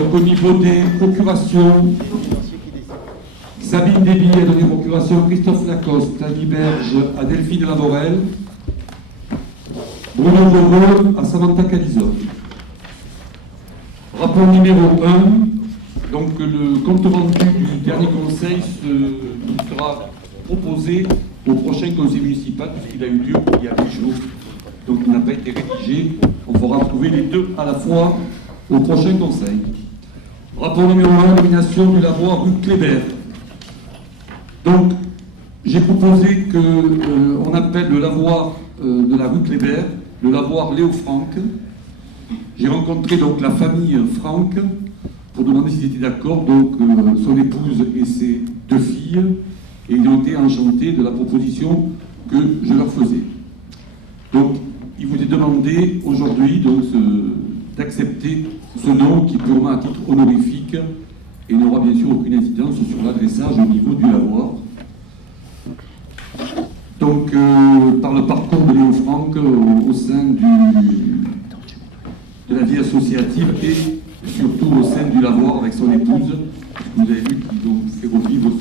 Donc au niveau des procurations, Sabine Déby a donné procuration à Christophe Lacoste, Annie Berge à Delphine Lavorel, Bruno Boreux à Samantha Calizot. Rapport numéro 1, donc le compte rendu du dernier conseil sera proposé au prochain conseil municipal, puisqu'il a eu lieu il y a 10 jours. Donc il n'a pas été rédigé, on fera trouver les deux à la fois au prochain conseil. Rapport numéro 1, nomination du lavoir rue Kléber. Donc, j'ai proposé qu'on appelle le lavoir de la rue Kléber, le lavoir Léo Franck. J'ai rencontré donc la famille Franck pour demander s'ils étaient d'accord, donc son épouse et ses 2 filles, et ils ont été enchantés de la proposition que je leur faisais. Donc, il vous est demandé aujourd'hui d'accepter ce nom qui est purement à titre honorifique et n'aura bien sûr aucune incidence sur l'adressage au niveau du lavoir. Donc, par le parcours de Léo Franck au sein de la vie associative et surtout au sein du lavoir avec son épouse, vous avez vu qu'ils ont fait revivre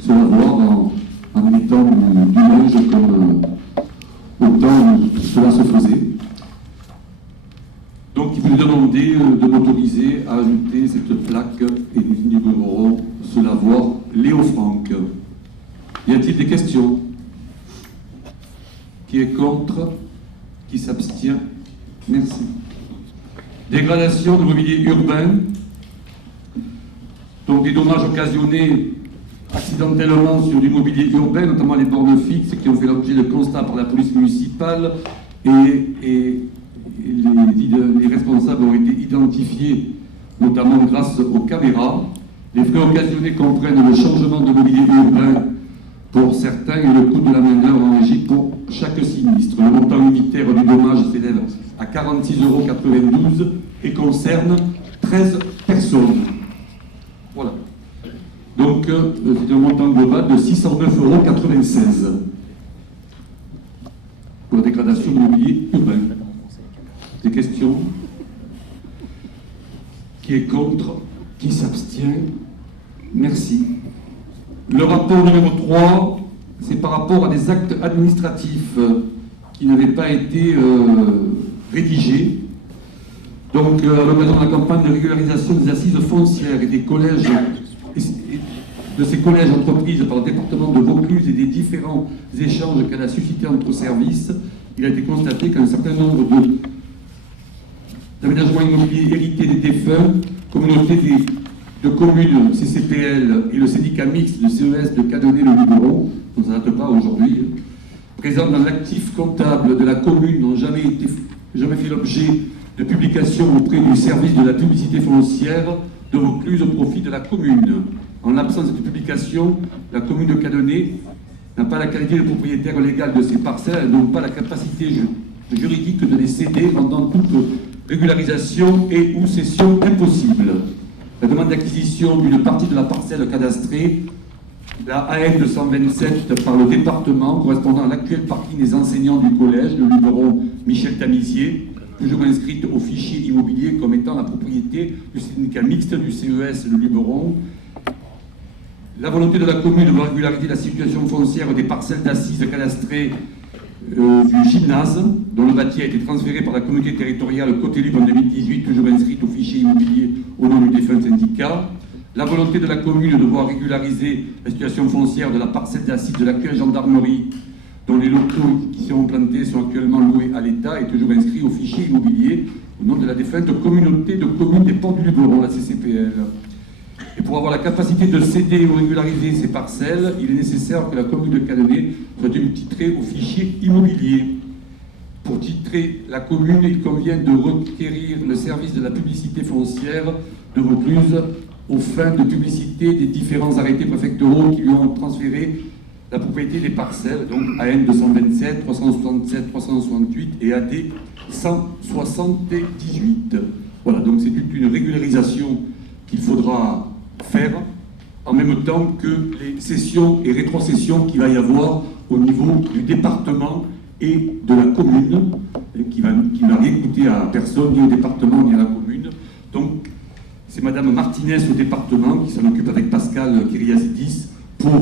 ce lavoir en mettant du linge comme autant cela se faisait. Donc, il vous est demandé de m'autoriser à ajouter cette plaque et nous inaugurerons ce lavoir Léo Franck. Y a-t-il des questions? Qui est contre? Qui s'abstient? Merci. Dégradation de mobilier urbain. Donc des dommages occasionnés accidentellement sur du mobilier urbain, notamment les bornes fixes qui ont fait l'objet de constats par la police municipale et les responsables ont été identifiés notamment grâce aux caméras. Les frais occasionnés comprennent le changement de mobilier urbain pour certains et le coût de la main-d'œuvre en régie pour chaque sinistre. Le montant unitaire du dommage s'élève à 46,92 € et concerne 13 personnes. Voilà. Donc, c'est un montant global de 609,96 € pour la dégradation du mobilier urbain. Des questions? Qui est contre? Qui s'abstient? Merci. Le rapport numéro 3, c'est par rapport à des actes administratifs qui n'avaient pas été rédigés. Donc, à l'occasion de la campagne de régularisation des assises foncières et des collèges, de ces collèges entreprises par le département de Vaucluse et des différents échanges qu'elle a suscités entre services, il a été constaté qu'un certain nombre d'aménagements immobiliers hérités des défunts, communautés de communes CCPL et le syndicat mixte de CES de Cadonnet-le-Luberon, dont ça ne date pas aujourd'hui, présents dans l'actif comptable de la commune n'ont jamais fait l'objet de publication auprès du service de la publicité foncière de Vaucluse au profit de la commune. En l'absence de cette publication, la commune de Cadonnet n'a pas la qualité de propriétaire légal de ces parcelles, elles n'ont pas la capacité juridique de les céder, rendant toute régularisation et ou cession impossible. La demande d'acquisition d'une partie de la parcelle cadastrée, la AN 227 par le département, correspondant à l'actuel parking des enseignants du collège, le Luberon Michel Tamisier, toujours inscrite au fichier immobilier comme étant la propriété du syndicat mixte du CES, le Luberon. La volonté de la commune de régulariser la situation foncière des parcelles d'assises cadastrées du gymnase, dont le bâti a été transféré par la communauté territoriale Côté Libre en 2018, toujours inscrite au fichier immobilier au nom du défunt syndicat. La volonté de la commune de voir régulariser la situation foncière de la parcelle d'assises de l'actuelle gendarmerie, dont les locaux qui sont implantés sont actuellement loués à l'État, est toujours inscrit au fichier immobilier au nom de la défunte communauté de communes des Portes du Luberon, la CCPL. Et pour avoir la capacité de céder ou régulariser ces parcelles, il est nécessaire que la commune de Cadonnet soit titrée au fichier immobilier. Pour titrer la commune, il convient de requérir le service de la publicité foncière de Vaucluse aux fins de publicité des différents arrêtés préfectoraux qui lui ont transféré la propriété des parcelles, donc AN 227, 367, 368 et AD 178. Voilà, donc c'est une régularisation qu'il faudra faire en même temps que les cessions et rétrocessions qu'il va y avoir au niveau du département et de la commune, qui n'a rien coûté à personne, ni au département, ni à la commune. Donc, C'est Madame Martinez au département qui s'en occupe avec Pascal Kyriazidis pour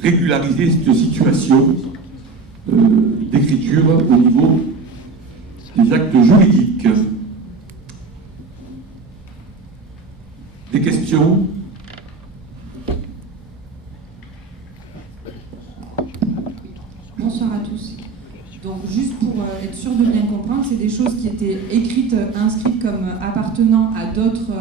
régulariser cette situation d'écriture au niveau des actes juridiques. Des questions? Bonsoir à tous. Donc juste pour être sûr de bien comprendre, c'est des choses qui étaient inscrites comme appartenant à d'autres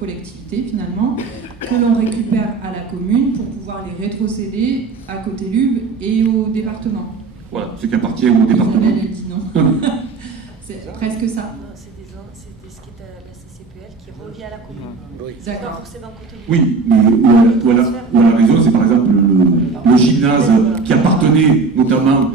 collectivités finalement, que l'on récupère à la commune pour pouvoir les rétrocéder à Côté-Lube et au département. Voilà, ce qui appartient au département. Isabelle, elle dit non. C'est presque ça. Non, c'est ce qui est à la CCPL qui revient à la commune. Oui. C'est pas D'accord. forcément Côté-Lube. Oui, mais où elle a raison, c'est par exemple le gymnase qui appartenait notamment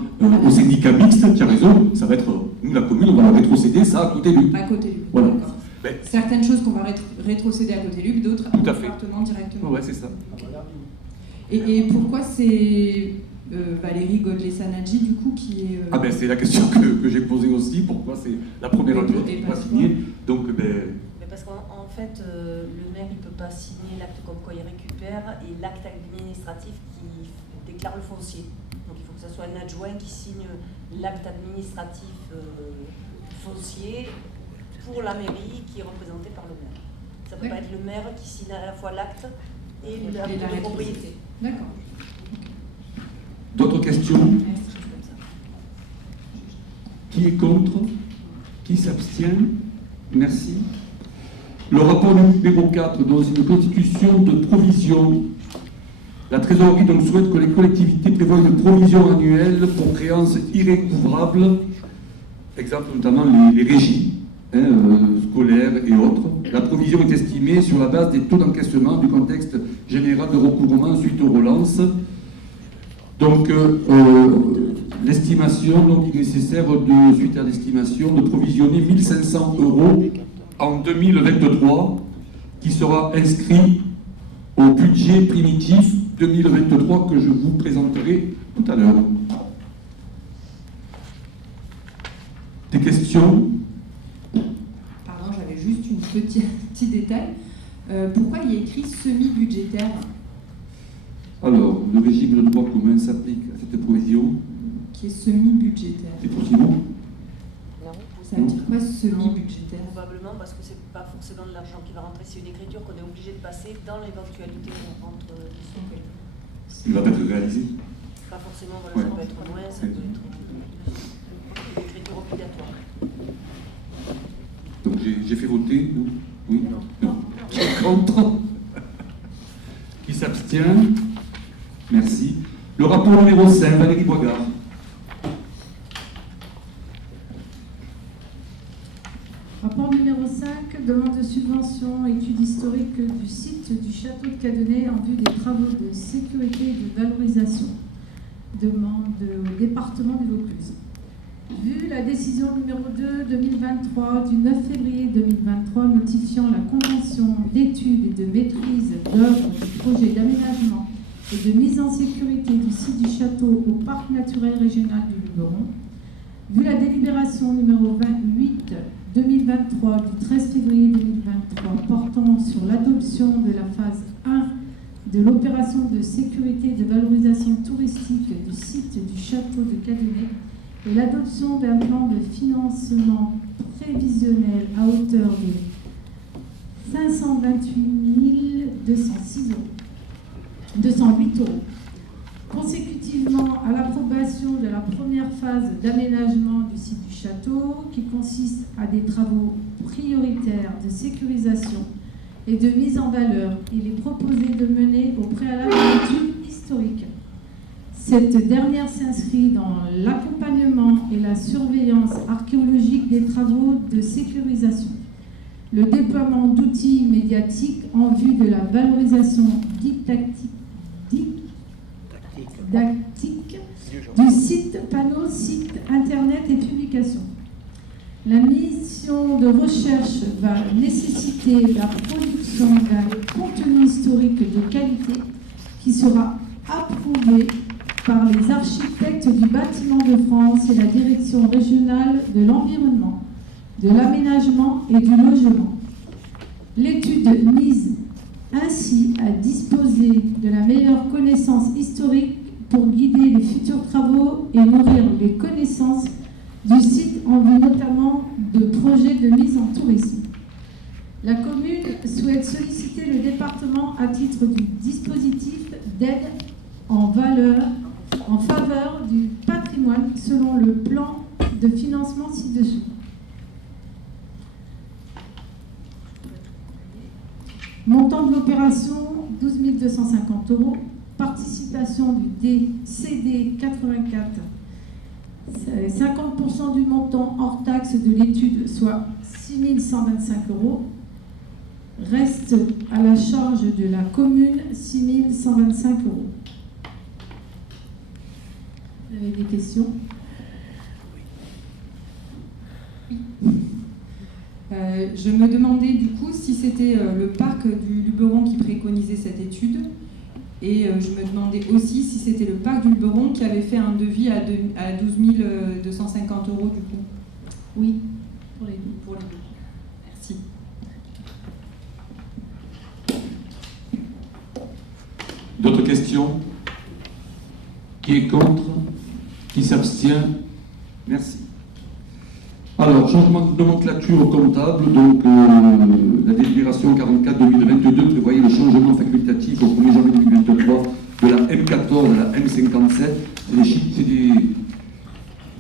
au syndicat mixte, qui a raison, ça va être, nous la commune, on va la rétrocéder ça à Côté-Lube. À Côté-Lube, Voilà. d'accord. Ben, Certaines choses qu'on va rétrocéder à Côté-Lube, d'autres au Tout à fait. département directement. ouais, c'est ça. Et pourquoi c'est Valérie Godley-Sanadji, du coup, qui est... Ah ben c'est la question que j'ai posée aussi, pourquoi c'est la première Et enquête qui n'est pas signée. Donc ben, Mais parce qu'en fait, le maire il ne peut pas signer l'acte comme quoi il récupère et l'acte administratif qui déclare le foncier. Donc il faut que ce soit un adjoint qui signe l'acte administratif foncier pour la mairie qui est représentée par le maire. Ça ne peut pas être le maire qui signe à la fois l'acte et l'acte de propriété. D'accord. d'autres questions? Merci. Qui est contre? Qui s'abstient? Merci. Le rapport numéro 4, dans une constitution de provision. La trésorerie donc souhaite que les collectivités prévoient une provision annuelle pour créances irrécouvrables, exemple notamment les régies scolaires et autres. La provision est estimée sur la base des taux d'encaissement du contexte général de recouvrement suite aux relances. Donc, l'estimation, donc il est nécessaire, suite à l'estimation, de provisionner 1 500 € en 2023, qui sera inscrit au budget primitif 2023 que je vous présenterai tout à l'heure. Des questions? Pardon, j'avais juste une petit détail. Pourquoi il y a écrit semi-budgétaire? Alors, le régime de droit commun s'applique à cette provision. Qui est semi-budgétaire. C'est possible? Non. Ça veut dire quoi, semi-budgétaire? Probablement parce que c'est pas forcément de l'argent qui va rentrer, c'est une écriture qu'on est obligé de passer dans l'éventualité où on rentre du son. Il va être réalisé. Pas forcément, voilà, Ouais. ça peut être moins, ça peut être une écriture obligatoire. Donc j'ai fait voter, non? Oui? Non. Qui est contre? Qui s'abstient? Merci. Le rapport numéro 5, Valérie Boigard. Rapport numéro 5, demande de subvention, étude historique du site du château de Cadonnet en vue des travaux de sécurité et de valorisation. Demande au département du Vaucluse. Vu la décision numéro 2 2023 du 9 février 2023 notifiant la convention d'étude et de maîtrise d'œuvre du projet d'aménagement et de mise en sécurité du site du château au parc naturel régional du Luberon, vu la délibération numéro 28 2023 du 13 février 2023 portant sur l'adoption de la phase 1 de l'opération de sécurité et de valorisation touristique du site du château de Cadonnet et l'adoption d'un plan de financement prévisionnel à hauteur de 528 208 €. Consécutivement à l'approbation de la première phase d'aménagement du site du château, qui consiste à des travaux prioritaires de sécurisation et de mise en valeur, il est proposé de mener au préalable une étude historique. Cette dernière s'inscrit dans l'accompagnement et la surveillance archéologique des travaux de sécurisation, le déploiement d'outils médiatiques en vue de la valorisation didactique du site, panneaux, site internet et publications. La mission de recherche va nécessiter la production d'un contenu historique de qualité qui sera approuvé par les architectes du bâtiment de France et la direction régionale de l'environnement, de l'aménagement et du logement. L'étude mise ainsi à disposer de la meilleure connaissance historique pour guider les futurs travaux et nourrir les connaissances du site en vue notamment de projets de mise en tourisme. La commune souhaite solliciter le département à titre du dispositif d'aide en faveur du patrimoine selon le plan de financement ci-dessous. Montant de l'opération, 12 250 €. Participation du DCD 84, 50% du montant hors taxe de l'étude, soit 6 125 €. Reste à la charge de la commune, 6 125 €. Vous avez des questions? Je me demandais du coup si c'était le parc du Luberon qui préconisait cette étude, et je me demandais aussi si c'était le parc du Luberon qui avait fait un devis à 12 250 € du coup. Oui, pour les deux. Pour les deux. Merci. D'autres questions? Qui est contre? Qui s'abstient? Merci. Alors, changement de nomenclature comptable. Donc, la délibération 44-2022 prévoyait le changement facultatif au 1er janvier 2023 de la M14 à la M57. C'est des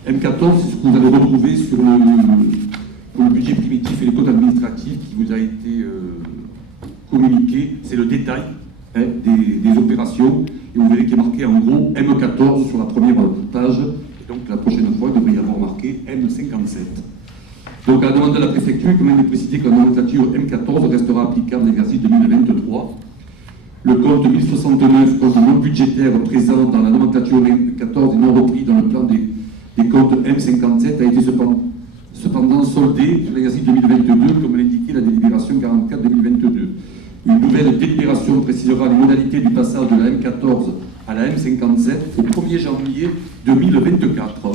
M14, c'est ce que vous allez retrouver sur le budget primitif et les comptes administratifs qui vous a été communiqué. C'est le détail des opérations. Et vous verrez qu'il est marqué en gros M14 sur la première page. Et donc la prochaine fois, il devrait y avoir marqué M57. Donc à la demande de la préfecture, il convient de préciser que la nomenclature M14 restera applicable à l'exercice 2023. Le compte 1069, compte non budgétaire présent dans la nomenclature M14 et non repris dans le plan des comptes M57 a été cependant soldé sur l'exercice 2022, comme l'indiquait la délibération 44-2022. Une nouvelle délibération précisera les modalités du passage de la M14 à la M57 au 1er janvier 2024.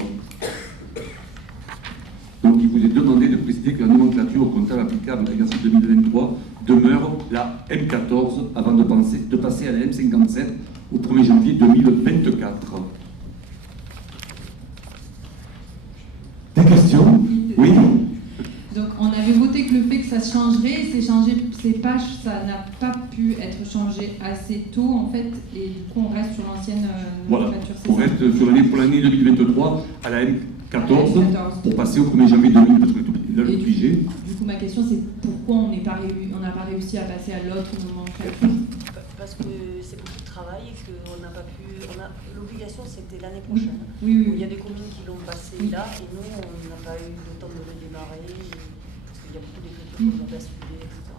Donc il vous est demandé de préciser que la nomenclature comptable applicable à l'exercice 2023 demeure la M14 avant de passer à la M57 au 1er janvier 2024. Des questions? Oui. Donc on avait voté que le fait que ça changerait, ces pages, ça n'a pas pu être changé assez tôt en fait, et du coup on reste sur l'ancienne nomenclature. On reste sur pour l'année 2023 à la M14 pour passer au 1er janvier 2000 parce que là le budget. Du coup ma question c'est pourquoi on n'a pas réussi à passer à l'autre nomenclature? Parce que c'est beaucoup de travail et qu'on n'a pas pu. L'obligation c'était l'année prochaine. Oui. Il y a des communes qui l'ont passé là et nous on n'a pas eu le temps de redémarrer parce qu'il y a beaucoup d'écritures qui ont basculé, etc.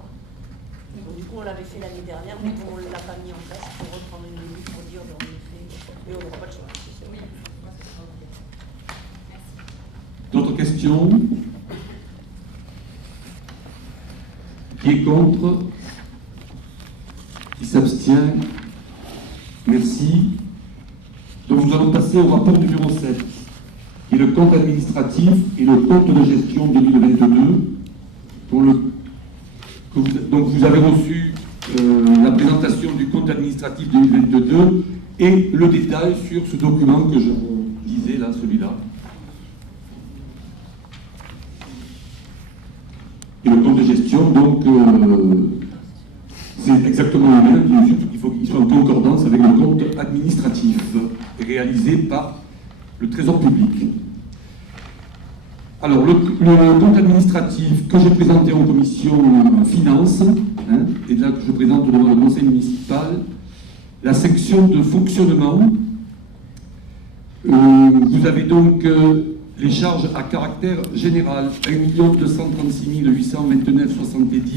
Donc, du coup on l'avait fait l'année dernière, mais comme on ne l'a pas mis en place, il faut reprendre une minute pour dire en effet. Mais on n'aura pas de choix. D'autres questions? Qui est contre? Qui s'abstient? Merci. Donc nous allons passer au rapport numéro 7, qui est le compte administratif et le compte de gestion 2022. Donc vous avez reçu la présentation du compte administratif 2022 et le détail sur ce document que je vous disais là, celui-là. Et le compte de gestion, donc, c'est exactement le même, il faut qu'il soit en concordance avec le compte administratif réalisé par le Trésor public. Alors, le compte administratif que j'ai présenté en commission finance, et là que je présente devant le conseil municipal, la section de fonctionnement, vous avez donc les charges à caractère général, 1 236 829,70.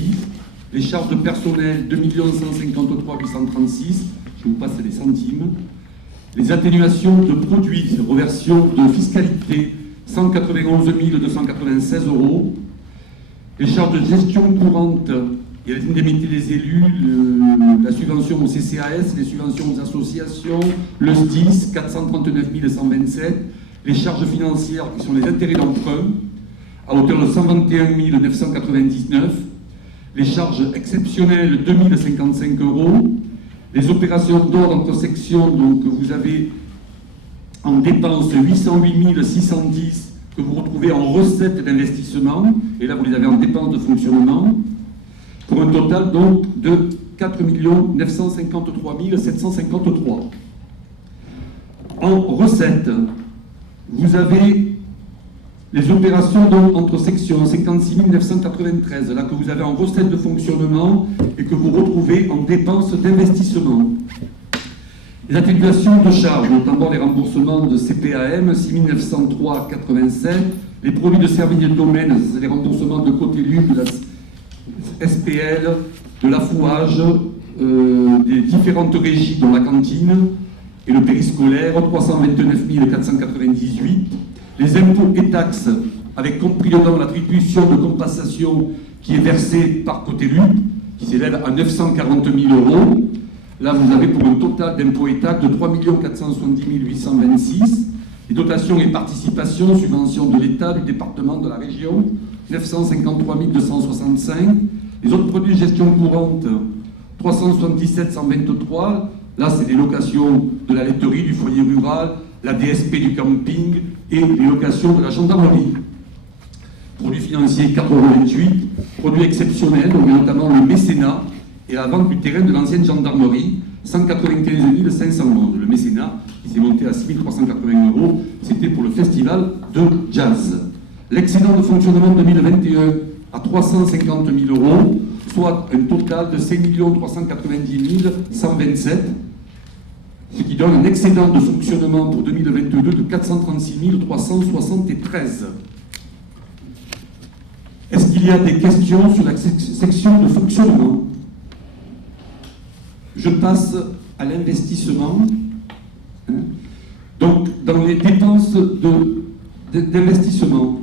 Les charges de personnel, 2 153 836. Je vous passe les centimes. Les atténuations de produits, reversion de fiscalité, 191 296 €. Les charges de gestion courante, il y a les indemnités des élus, la subvention au CCAS, les subventions aux associations, le SDIS, 439 127. Les charges financières qui sont les intérêts d'emprunt à hauteur de 121 999, Les charges exceptionnelles, 2055 €. Les opérations d'ordre entre sections, donc vous avez en dépenses 808 610 que vous retrouvez en recettes d'investissement, et là vous les avez en dépenses de fonctionnement, pour un total donc de 4 953 753. En recettes, vous avez les opérations donc entre sections 56 993, là que vous avez en recettes de fonctionnement et que vous retrouvez en dépenses d'investissement. Les atténuations de charges, notamment les remboursements de CPAM, 6 903,87, les produits de services de domaine, c'est les remboursements de Cotélu, de la SPL, de l'affouage, des différentes régies, dont la cantine et le périscolaire, 329 498. Les impôts et taxes, avec compris dedans l'attribution de compensation qui est versée par Cotélu, qui s'élève à 940 000 €. Là, vous avez pour un total d'impôts et taxes de 3 470 826. Les dotations et participations, subventions de l'État, du département, de la région, 953 265. Les autres produits de gestion courante, 377 123. Là, c'est les locations de la laiterie, du foyer rural, la DSP du camping et les locations de la gendarmerie. Produits financiers, 4,28 €. Produits exceptionnels, donc notamment le mécénat et la vente du terrain de l'ancienne gendarmerie, 195 511. Le mécénat, qui s'est monté à 6 380 €, c'était pour le festival de jazz. L'excédent de fonctionnement 2021 à 350 000 €, soit un total de 5 390 127, ce qui donne un excédent de fonctionnement pour 2022 de 436 373. Est-ce qu'il y a des questions sur la section de fonctionnement? Je passe à l'investissement. Donc, dans les dépenses d'investissement,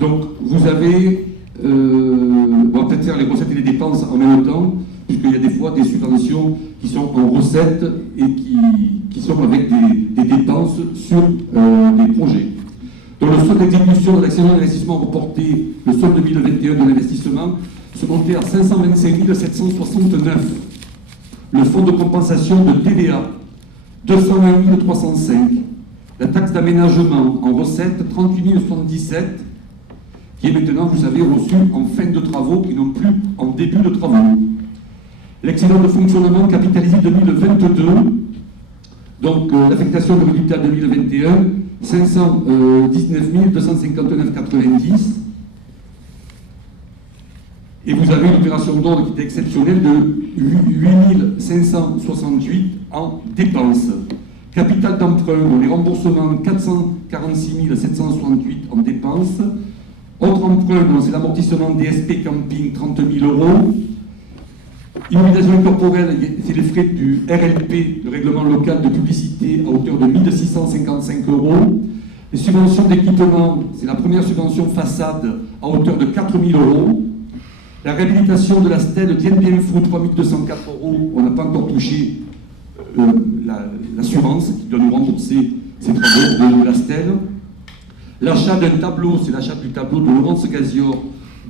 donc vous avez, on va peut-être faire les recettes et les dépenses en même temps, puisqu'il y a des fois des subventions qui sont en recettes et qui sont avec des dépenses sur des projets. Donc le solde d'exécution de l'action d'investissement reporté, le solde 2021 de l'investissement, se montait à 525 769. Le fonds de compensation de TVA, 220 305. La taxe d'aménagement en recette, 38 077, qui est maintenant, vous savez, reçue en fin de travaux et non plus en début de travaux. L'excédent de fonctionnement capitalisé 2022, donc l'affectation de résultat 2021, 519 259,90. Et vous avez une opération d'ordre qui était exceptionnelle de 8 568 en dépenses. Capital d'emprunt, les remboursements 446 768 en dépenses. Autre emprunt, c'est l'amortissement DSP Camping, 30 000 €. Immobilisation incorporelle, c'est les frais du RLP, le règlement local de publicité, à hauteur de 1 655 €. Les subventions d'équipement, c'est la première subvention façade à hauteur de 4 000 €. La réhabilitation de la stèle Dien Bien Phu, 3 204 €. On n'a pas encore touché l'assurance qui doit nous rembourser ces travaux de la stèle. L'achat d'un tableau, c'est l'achat du tableau de Laurence Gazior,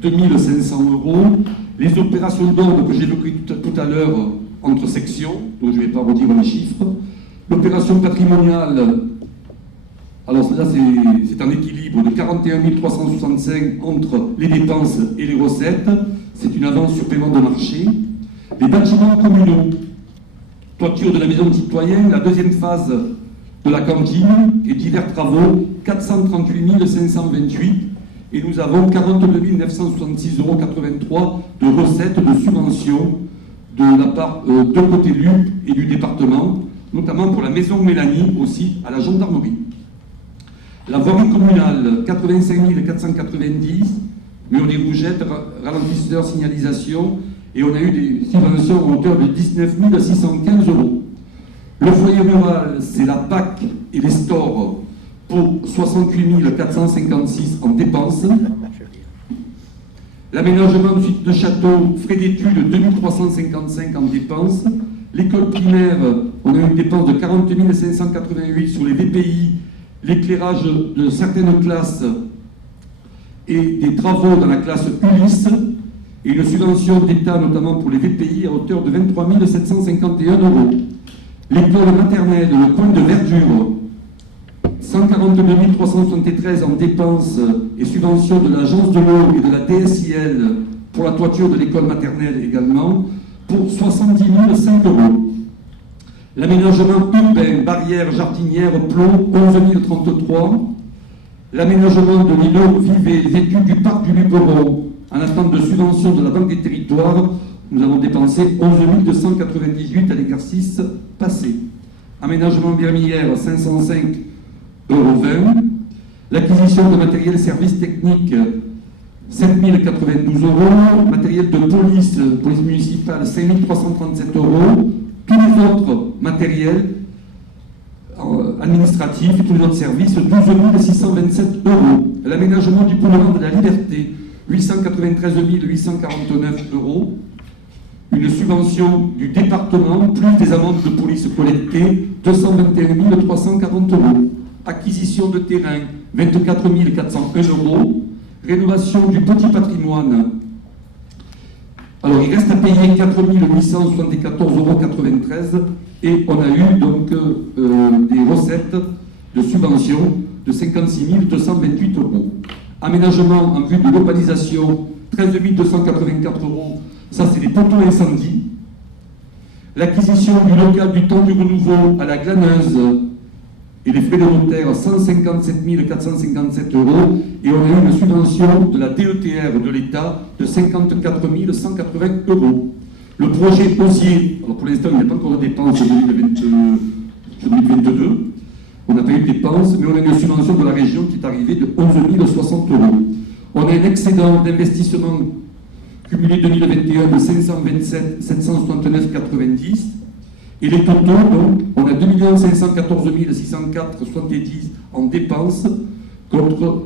2 500 €. Les opérations d'ordre que j'ai évoquées tout à l'heure entre sections, donc je ne vais pas redire les chiffres. L'opération patrimoniale, alors là c'est un équilibre de 41 365 entre les dépenses et les recettes. C'est une avance sur paiement de marché. Les bâtiments communaux, toiture de la maison de citoyens, la deuxième phase de la cantine et divers travaux, 438 528. Et nous avons 42 966,83 € de recettes de subventions de la part de Cotélu et du département, notamment pour la maison Mélanie, aussi à la gendarmerie. La voirie communale, 85 490, murs des rougettes, ralentisseurs, signalisation, et on a eu des subventions à hauteur de 19 615 €. Le foyer rural, c'est la PAC et les stores pour 68 456 en dépenses. L'aménagement du site de château, frais d'études, 2355 en dépenses. L'école primaire, on a eu une dépense de 40 588 sur les VPI, l'éclairage de certaines classes et des travaux dans la classe Ulysse. et une subvention d'État, notamment pour les VPI, à hauteur de 23 751 €. L'école maternelle, le point de verdure, 142 373 en dépenses et subventions de l'Agence de l'eau et de la DSIL pour la toiture de l'école maternelle également, pour 70 005 €. L'aménagement urbain, barrières, jardinières, plots, 11 033. L'aménagement de l'îlot Vivet, les études du parc du Luberon, en attente de subvention de la Banque des Territoires, nous avons dépensé 11 298 à l'exercice passé. Aménagement Vermilière, 505,20 €. L'acquisition de matériel services techniques, 7 092 €. Matériel de police municipale, 5 337 €. Tous les autres matériels administratifs et tous les autres services, 12 627 €. L'aménagement du boulevard de la Liberté, 893 849 €. Une subvention du département, plus des amendes de police collectées, 221 340 €. Acquisition de terrain, 24 401 €. Rénovation du petit patrimoine. Alors, il reste à payer 4 874,93 € et on a eu donc des recettes de subventions de 56 228 €. Aménagement en vue de l'urbanisation, 13 284 €. Ça, c'est les poteaux incendies. L'acquisition du local du Temps du Renouveau à la Glaneuse et les frais de notaire, 157 457 €. Et on a eu une subvention de la DETR de l'État de 54 180 €. Le projet Osier, alors pour l'instant, il n'y a pas encore de dépenses en 2022. On n'a pas eu de dépenses, mais on a une subvention de la région qui est arrivée de 11 060 €. On a un excédent d'investissement cumulé 2021 de 527 769,90 €. Et les totaux, donc, on a 2 514 604,70 € en dépenses contre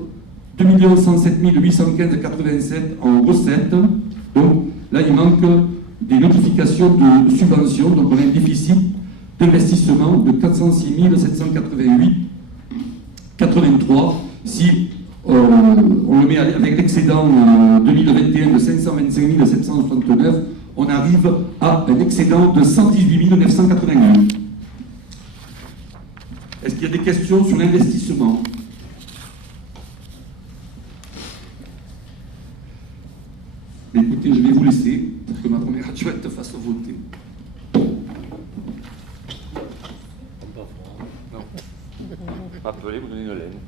2 107 815,87 € en recettes. Donc là, il manque des notifications de subventions. Donc on a un déficit d'investissement de 406 788,83 €. Si on le met avec l'excédent 2021 de 525 769 €, on arrive à un excédent de 118 981 €. Est-ce qu'il y a des questions sur l'investissement? Mais écoutez, je vais vous laisser pour que ma première adjointe fasse voter. Non. Appelez, vous donnez une laine.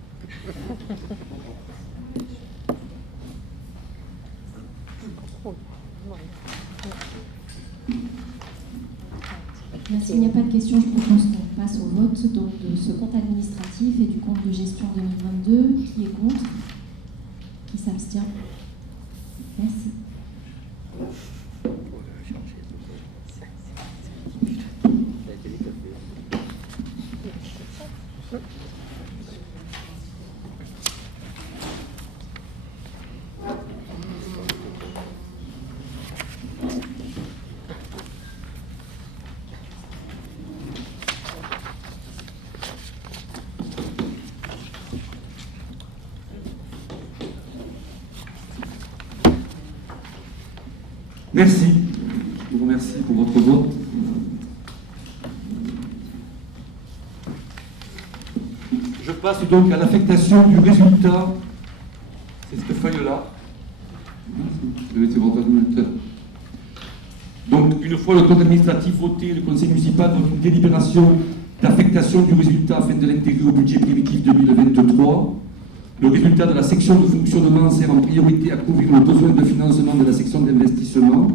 S'il n'y a pas de questions, je propose qu'on passe au vote donc, de ce compte administratif et du compte de gestion 2022. Qui est contre? Qui s'abstient? Merci. Merci. Je vous remercie pour votre vote. Je passe donc à l'affectation du résultat. C'est cette feuille-là. C'est votre ordinateur. Donc, une fois le compte administratif voté, le conseil municipal donne une délibération d'affectation du résultat afin de l'intégrer au budget primitif 2023. Le résultat de la section de fonctionnement sert en priorité à couvrir le besoin de financement de la section d'investissement.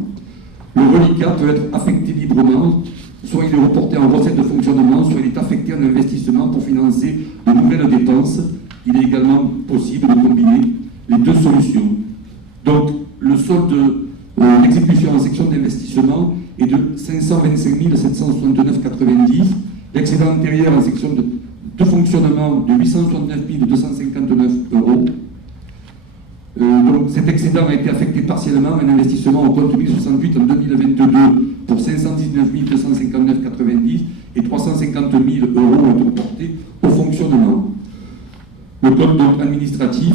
Le reliquat peut être affecté librement, soit il est reporté en recette de fonctionnement, soit il est affecté en investissement pour financer de nouvelles dépenses. Il est également possible de combiner les deux solutions. Donc, le solde de l'exécution en section d'investissement est de 525 769,90 €. L'excédent antérieur en section de fonctionnement de 869 259 €. Donc cet excédent a été affecté partiellement à un investissement au compte 1068 en 2022 pour 519 259,90 € et 350 000 € ont été reportés au fonctionnement. Le compte donc administratif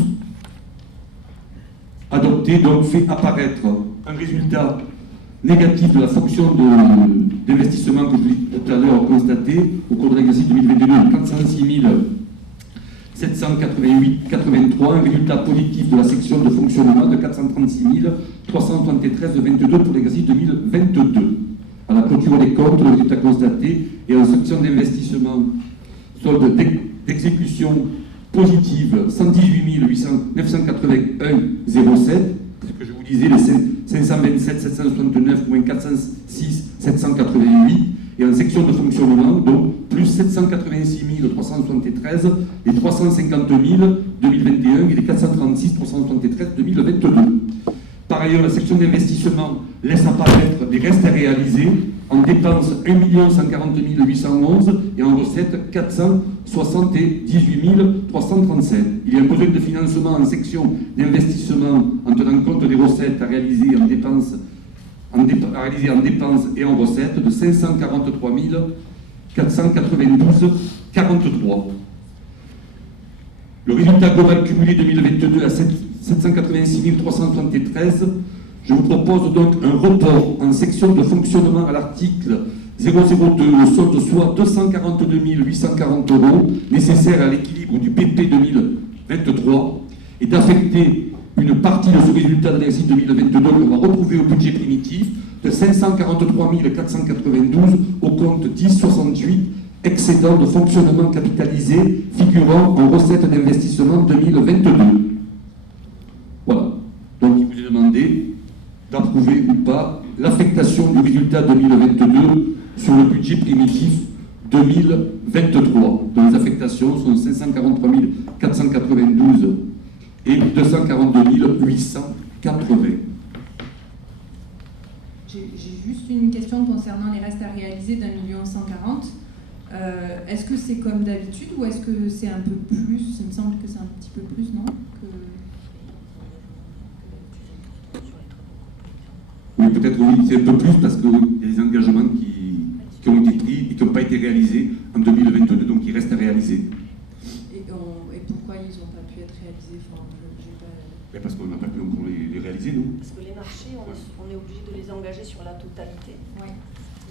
adopté donc fait apparaître un résultat négatif de la fonction d'investissement que je vous ai tout à l'heure constaté au cours de l'exercice 2022 de 406 788,83, un résultat positif de la section de fonctionnement de 436 373,22 pour l'exercice 2022. À la clôture des comptes, le résultat constaté est en section d'investissement, solde d'exécution positive 118 981,07, ce que je vous disais, les 527 769 moins 406 788, et en section de fonctionnement, donc plus 786 373, les 350 000 2021 et les 436 373 2022. Par ailleurs, la section d'investissement laisse apparaître des restes à réaliser en dépenses 1 140 811 et en recettes 478 337. Il y a un besoin de financement en section d'investissement en tenant compte des recettes à réaliser en dépenses, et en recettes de 543 492,43. Le résultat global cumulé 2022 à 786 373. Je vous propose donc un report en section de fonctionnement à l'article 002, le solde soit 242 840 € nécessaires à l'équilibre du PP 2023 et d'affecter une partie de ce résultat de l'exercice 2022 qu'on va retrouver au budget primitif de 543 492 au compte 1068 excédent de fonctionnement capitalisé figurant en recettes d'investissement 2022. Voilà. Donc il vous est demandé d'approuver ou pas l'affectation du résultat 2022 sur le budget primitif 2023. Donc les affectations sont 543 492 et 242 880. J'ai juste une question concernant les restes à réaliser d'1 140 000. Est-ce que c'est comme d'habitude ou est-ce que c'est un peu plus? Il me semble que c'est un petit peu plus, non? Oui, peut-être oui, c'est un peu plus parce qu'il y a des engagements qui ont été pris et qui n'ont pas été réalisés en 2022, donc qui restent à réaliser. Et pourquoi ils n'ont pas pu être réalisés? Mais parce qu'on n'a pas pu encore les réaliser, nous. Parce que les marchés, on est obligé de les engager sur la totalité. Ouais.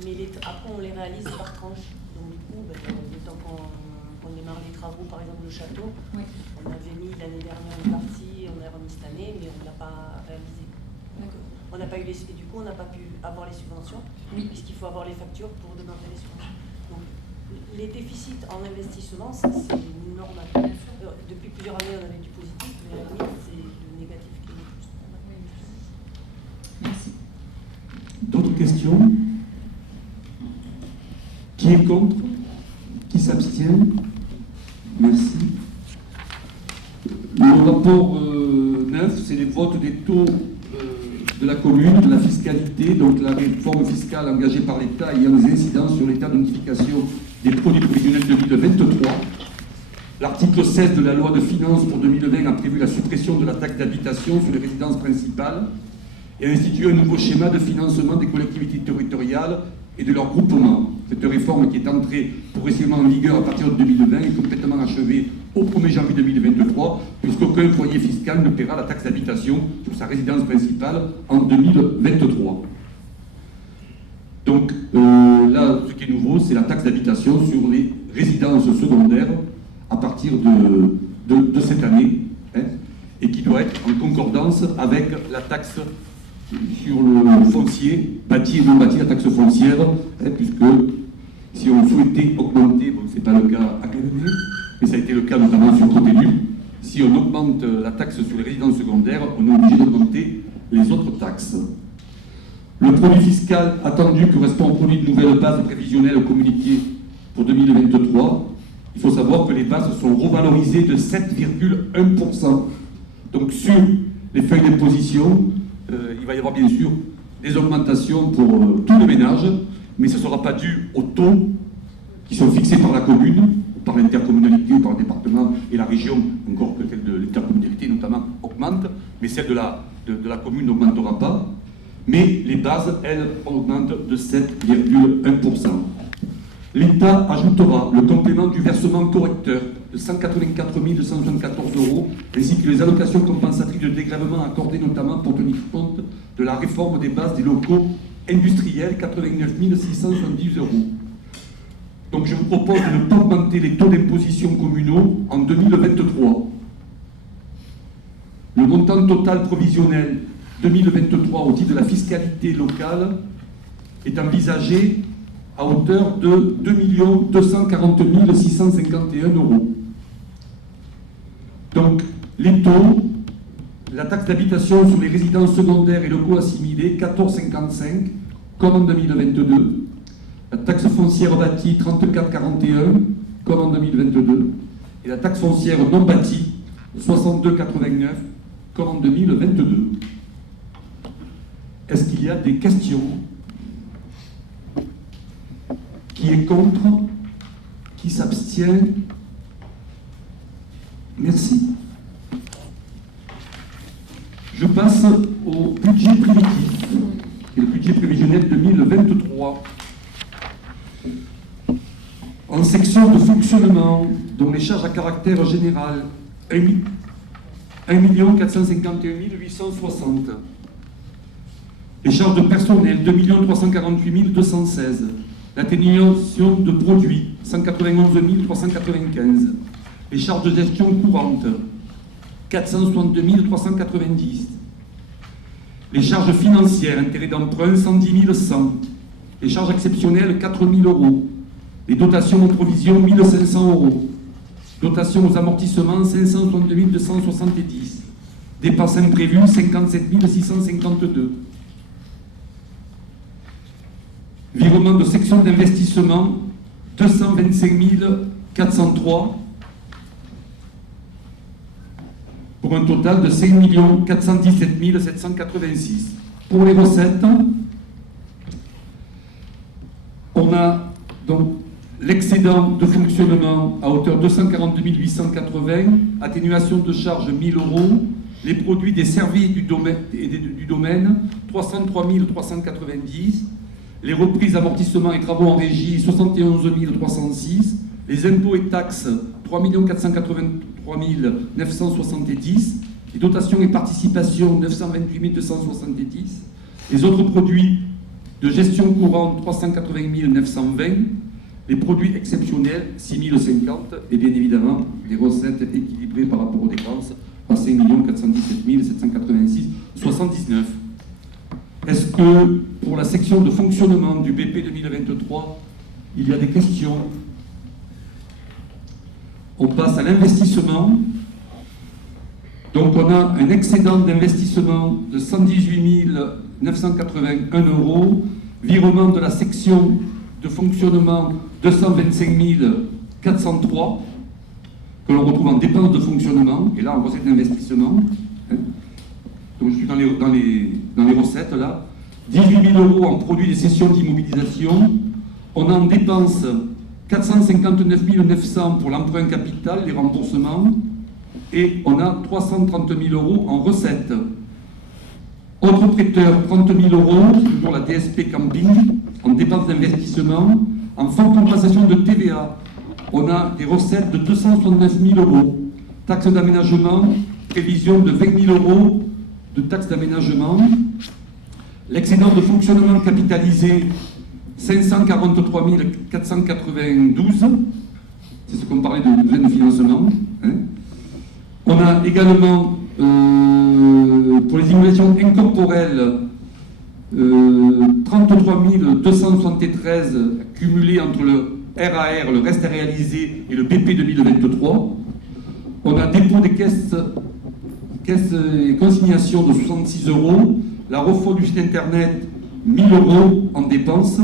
Mais après, on les réalise par tranche. Donc du coup, le temps qu'on démarre les travaux, par exemple le château, Ouais. on avait mis l'année dernière une partie, on a remis cette année, mais on ne l'a pas réalisé. D'accord. On n'a pas eu et du coup, on n'a pas pu avoir les subventions, puisqu'il faut avoir les factures pour demander les subventions. Donc, les déficits en investissement, ça, c'est normal. Depuis plusieurs années, on avait du positif, mais à la limite, c'est le négatif qui est le plus. Merci. D'autres questions? Qui est contre? Qui s'abstient? Merci. Le rapport 9, c'est les votes des taux de la commune, de la fiscalité, donc la réforme fiscale engagée par l'État ayant des incidences sur l'état de notification des produits prévisionnels 2023. L'article 16 de la loi de finances pour 2020 a prévu la suppression de la taxe d'habitation sur les résidences principales et a institué un nouveau schéma de financement des collectivités territoriales et de leurs groupements. Cette réforme, qui est entrée progressivement en vigueur à partir de 2020, est complètement achevée au 1er janvier 2023, puisqu'aucun foyer fiscal ne paiera la taxe d'habitation sur sa résidence principale en 2023. Donc là, ce qui est nouveau, c'est la taxe d'habitation sur les résidences secondaires à partir de cette année, hein, et qui doit être en concordance avec la taxe sur le foncier, bâti et non bâti, la taxe foncière, hein, puisque si on souhaitait augmenter, bon, ce n'est pas le cas actuellement, mais ça a été le cas notamment sur Copélu, si on augmente la taxe sur les résidences secondaires, on est obligé d'augmenter les autres taxes. Le produit fiscal attendu correspond au produit de nouvelle base prévisionnelle communiquée pour 2023. Il faut savoir que les bases sont revalorisées de 7,1%. Donc sur les feuilles d'imposition, il va y avoir bien sûr des augmentations pour tous les ménages, mais ce ne sera pas dû aux taux qui sont fixés par la commune, par l'intercommunalité, par le département et la région, encore que celle de l'intercommunalité notamment augmente, mais celle de la commune n'augmentera pas. Mais les bases, elles, augmentent de 7,1%. L'État ajoutera le complément du versement correcteur de 184 274 €, ainsi que les allocations compensatrices de dégrèvement accordées notamment pour tenir compte de la réforme des bases des locaux industriels, 89 670 €. Donc je vous propose de ne pas augmenter les taux d'imposition communaux en 2023. Le montant total provisionnel 2023 au titre de la fiscalité locale est envisagé à hauteur de 2 240 651 €. Donc les taux, la taxe d'habitation sur les résidences secondaires et locaux assimilés, 14,55 comme en 2022. La taxe foncière bâtie, 34,41 comme en 2022. Et la taxe foncière non bâtie, 62,89 comme en 2022. Est-ce qu'il y a des questions? Qui est contre? Qui s'abstient? Merci. Je passe au budget prévitif, qui est le budget prévisionnel 2023. En section de fonctionnement, dont les charges à caractère général, 1 451 860. Les charges de personnel, 2 348 216. L'atténuation de produits, 191 395. Les charges de gestion courante, 462 390. Les charges financières, intérêts d'emprunt, 110 100. Les charges exceptionnelles, 4 000 €. Les dotations en provision, 1 500 €. Dotations aux amortissements, 562 270. Dépenses imprévues, 57 652. Virement de section d'investissement, 225 403. Pour un total de 5 417 786. Pour les recettes, on a donc l'excédent de fonctionnement à hauteur de 242 880, atténuation de charges 1 000 €, les produits des services du domaine 303 390, les reprises, amortissements et travaux en régie 71 306, les impôts et taxes 3 483 970, les dotations et participations 928 270, les autres produits de gestion courante 380 920, les produits exceptionnels 6 050 et bien évidemment les recettes équilibrées par rapport aux dépenses à 5 417 786 79. Est-ce que pour la section de fonctionnement du BP 2023, il y a des questions? On passe à l'investissement. Donc on a un excédent d'investissement de 118 981 €, virement de la section de fonctionnement 225 403, que l'on retrouve en dépenses de fonctionnement, et là en recette d'investissement. Donc je suis dans les recettes là. 18 000 € en produits des cessions d'immobilisation. On a en dépenses 459 900 pour l'emprunt capital, les remboursements, et on a 330 000 € en recettes. Autre prêteur, 30 000 €, c'est toujours la DSP Camping, en dépenses d'investissement. En forte compensation de TVA, on a des recettes de 269 000 €. Taxe d'aménagement, prévision de 20 000 € de taxes d'aménagement. L'excédent de fonctionnement capitalisé, 543 492. C'est ce qu'on parlait de besoin de financement. On a également, pour les immobilisations incorporelles, 33 273 cumulés entre le RAR, le reste à réaliser, et le BP 2023. On a dépôt des caisses et consignations de 66 €. La refonte du site internet, 1 000 € en dépenses.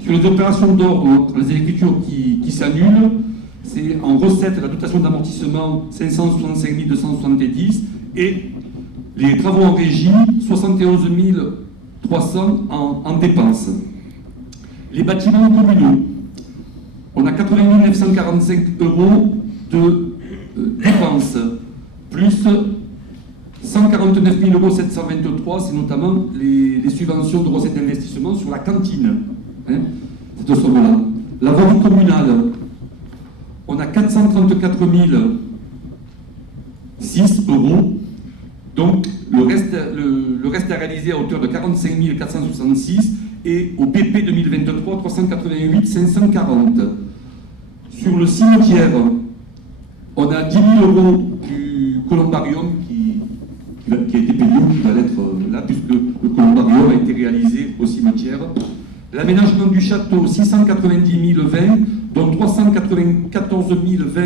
Sur les opérations d'ordre, les écritures qui s'annulent, c'est en recette la dotation d'amortissement 565 270 et les travaux en régie 71 300 en dépenses. Les bâtiments communaux, on a 80 945 € de dépenses, plus 149 723 €, c'est notamment les subventions de recettes d'investissement sur la cantine. Cette somme-là. La voirie communale, on a 434 006 €, Donc le reste est réalisé à hauteur de 45 466 et au BP 2023 388 540. Sur le cimetière, on a 10 000 € du columbarium qui a été payé ou qui va l'être là, puisque le columbarium a été réalisé au cimetière. L'aménagement du château, 690 020, dont 394 020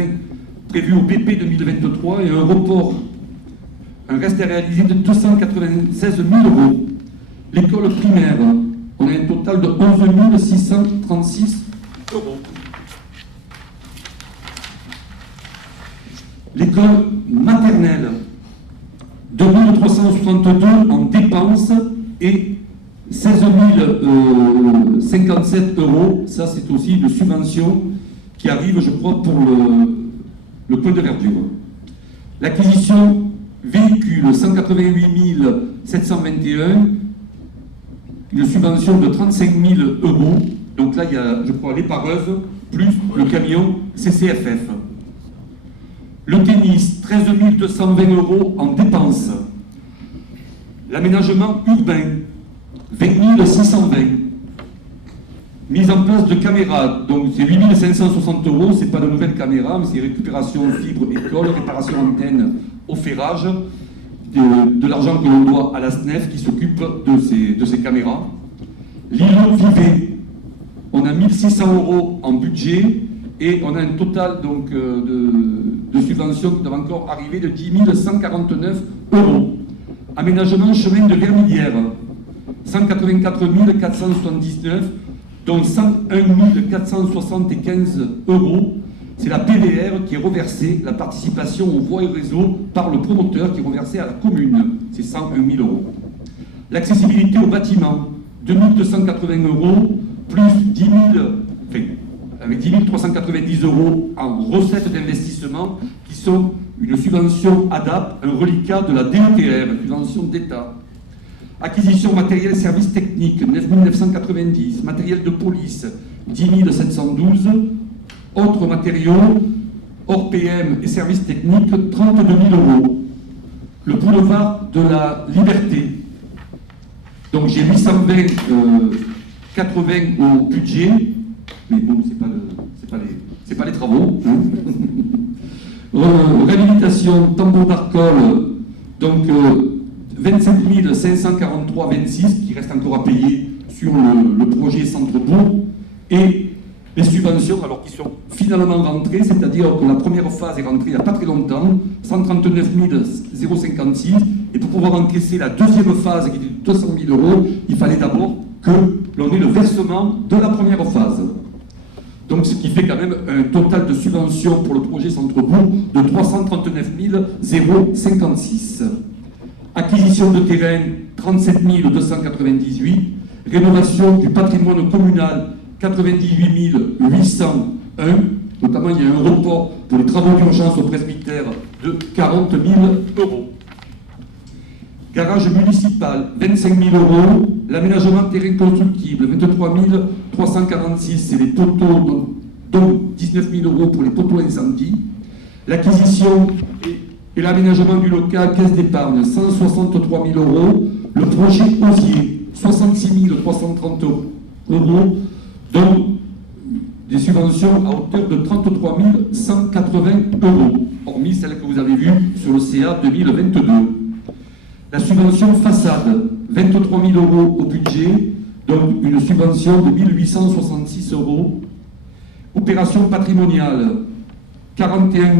prévus au BP 2023 et un reste est réalisé de 296 000 €. L'école primaire, on a un total de 11 636 €. L'école maternelle, 2362 en dépenses et 16 057 €. Ça, c'est aussi une subvention qui arrive, je crois, pour le point de verdure. L'acquisition véhicule, 188 721, une subvention de 35 000 €. Donc là, il y a, je crois, l'épareuse plus le camion CCFF. Le tennis, 13 220 € en dépenses. L'aménagement urbain, 20 620. Mise en place de caméras, donc c'est 8 560 €, c'est pas de nouvelles caméras, mais c'est récupération fibre école, réparation antenne au ferrage, de l'argent que l'on doit à la SNEF qui s'occupe de ces caméras. L'îlot Vivet, on a 1 600 € en budget et on a un total donc, de subventions qui doivent encore arriver de 10 149 €. Aménagement chemin de Vermilière, 184 479, dont 101 475 €. C'est la PVR qui est reversée, la participation aux voies et réseaux par le promoteur qui est reversée à la commune. C'est 101 000 €. L'accessibilité au bâtiment, 2 280 € plus 10 000, avec 10 390 € en recettes d'investissement qui sont une subvention ADAP, un reliquat de la DETR, une subvention d'État. Acquisition matériel et services techniques, 9 990. Matériel de police, 10 712. Autres matériaux, hors PM et services techniques, 32 000 €. Le boulevard de la Liberté. Donc j'ai 820, 80 au budget, mais bon, c'est pas les travaux. Hein. Réhabilitation, tambour d'alcool, donc 27 543,26 qui reste encore à payer sur le projet Centre-Bourg, et les subventions, alors qui sont finalement rentrées, c'est-à-dire que la première phase est rentrée il n'y a pas très longtemps, 139 056, et pour pouvoir encaisser la deuxième phase qui est de 200 000 €, il fallait d'abord que l'on ait le versement de la première phase. Donc ce qui fait quand même un total de subventions pour le projet Centre-Bourg de 339 056. Acquisition de terrain, 37 298. Rénovation du patrimoine communal, 98 801. Notamment, il y a un report pour les travaux d'urgence au presbytère de 40 000 €. Garage municipal, 25 000 €. L'aménagement de terrain constructible, 23 346, c'est les poteaux, dont 19 000 € pour les poteaux incendie. L'acquisition et l'aménagement du local, caisse d'épargne, 163 000 €. Le projet Osier, 66 330 €, dont des subventions à hauteur de 33 180 €, hormis celles que vous avez vues sur le CA 2022. La subvention façade, 23 000 € au budget, donc une subvention de 1 866 €. Opération patrimoniale, 41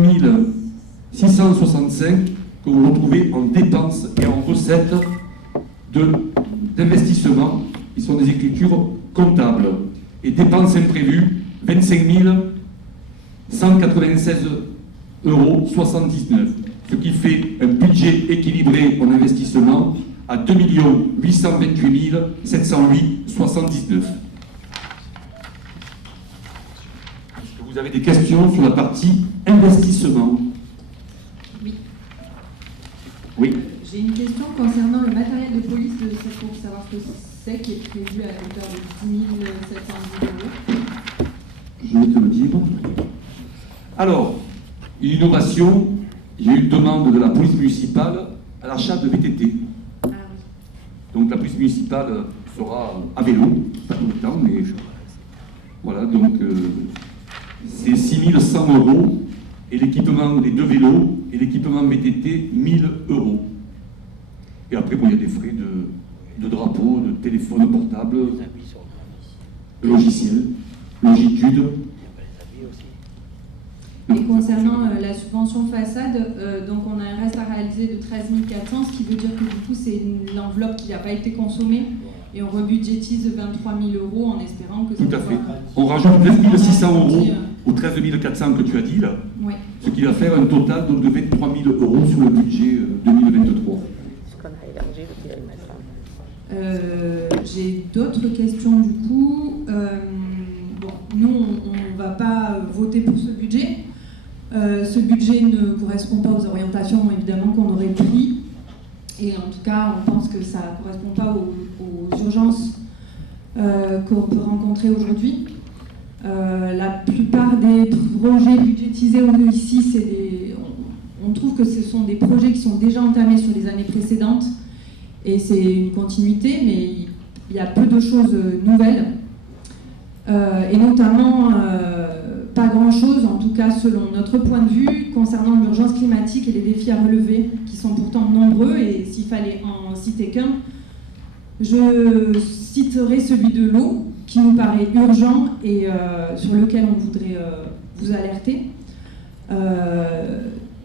665, que vous retrouvez en dépenses et en recettes d'investissement, qui sont des écritures comptables. Et dépenses imprévues, 25 196 €79, ce qui fait un budget équilibré en investissement à 2 828 708,79. Est-ce que vous avez des questions sur la partie investissement? Oui. J'ai une question concernant le matériel de police de secours, savoir ce que c'est qui est prévu à hauteur de 10 710 €. Je vais te le dire. Alors, innovation, il y a eu une demande de la police municipale à l'achat de VTT. Ah oui. Donc la police municipale sera à vélo, pas tout le temps, mais voilà, donc c'est 6 100 € et l'équipement, les 2 vélos et l'équipement VTT, 1 000 €. Et après, bon, il y a des frais de drapeau, de téléphone portable, de logiciel, Logitude. Et concernant la subvention façade, donc on a un reste à réaliser de 13 400, ce qui veut dire que du coup c'est l'enveloppe qui n'a pas été consommée et on rebudgétise 23 000 € en espérant que ça Tout à fait. On rajoute 9 600 € aux 13 400 que tu as dit là, Oui. ce qui va faire un total donc, de 23 000 € sur le budget 2023. Ce qu'on a élargi depuis l'année passée. J'ai d'autres questions du coup. Bon, nous on ne va pas voter pour ce budget. Ce budget ne correspond pas aux orientations évidemment qu'on aurait pris et en tout cas on pense que ça ne correspond pas aux urgences qu'on peut rencontrer aujourd'hui. La plupart des projets budgétisés ici, on trouve que ce sont des projets qui sont déjà entamés sur les années précédentes et c'est une continuité, mais il y a peu de choses nouvelles et notamment pas grand-chose, en tout cas selon notre point de vue, concernant l'urgence climatique et les défis à relever, qui sont pourtant nombreux, et s'il fallait en citer qu'un, je citerai celui de l'eau, qui nous paraît urgent et sur lequel on voudrait vous alerter.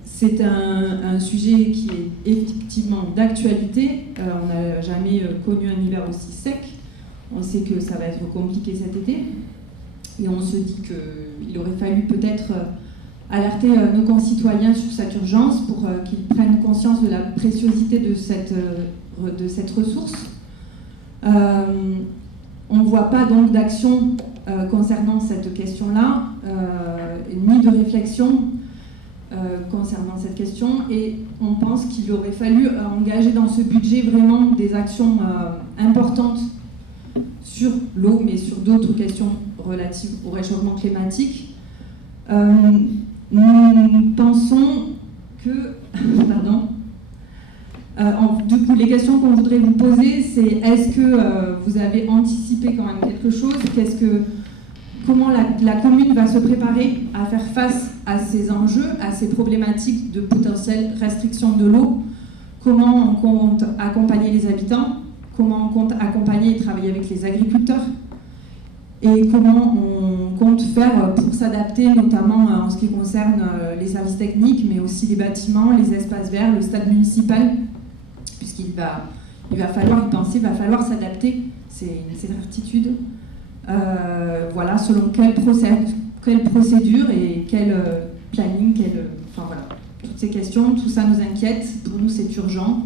C'est un sujet qui est effectivement d'actualité. On n'a jamais connu un hiver aussi sec. On sait que ça va être compliqué cet été. Et on se dit qu'il aurait fallu peut-être alerter nos concitoyens sur cette urgence pour qu'ils prennent conscience de la préciosité de cette ressource. On ne voit pas donc d'action concernant cette question-là, ni de réflexion concernant cette question, et on pense qu'il aurait fallu engager dans ce budget vraiment des actions importantes sur l'eau, mais sur d'autres questions relatives au réchauffement climatique. Nous pensons que... Pardon. Du coup, les questions qu'on voudrait vous poser, c'est est-ce que vous avez anticipé quand même quelque chose ? Comment la commune va se préparer à faire face à ces enjeux, à ces problématiques de potentielle restriction de l'eau ? Comment on compte accompagner les habitants ? Comment on compte accompagner et travailler avec les agriculteurs ? Et comment on compte faire pour s'adapter, notamment en ce qui concerne les services techniques, mais aussi les bâtiments, les espaces verts, le stade municipal, puisqu'il va falloir y penser, il va falloir s'adapter, c'est une certitude. Voilà, selon quelle procédure et quel planning, enfin voilà, toutes ces questions, tout ça nous inquiète, pour nous c'est urgent,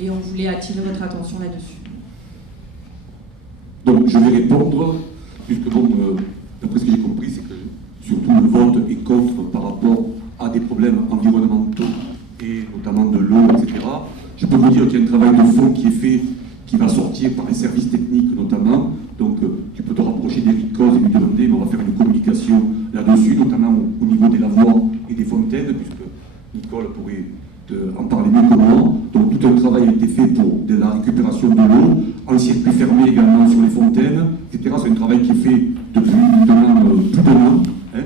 et on voulait attirer votre attention là-dessus. Donc je vais répondre, puisque bon, d'après ce que j'ai compris, c'est que surtout le vote est contre par rapport à des problèmes environnementaux et notamment de l'eau, etc. Je peux vous dire qu'il y a un travail de fond qui est fait, qui va sortir par les services techniques notamment. Donc tu peux te rapprocher d'Éric Cause et lui demander, mais on va faire une communication là-dessus, notamment au niveau des lavoirs et des fontaines, puisque Nicole pourrait en parler mieux que moi. Donc tout un travail a été fait pour de la récupération de l'eau, en circuit fermé également sur les fontaines, etc. C'est un travail qui est fait depuis maintenant plus d'un an. Hein.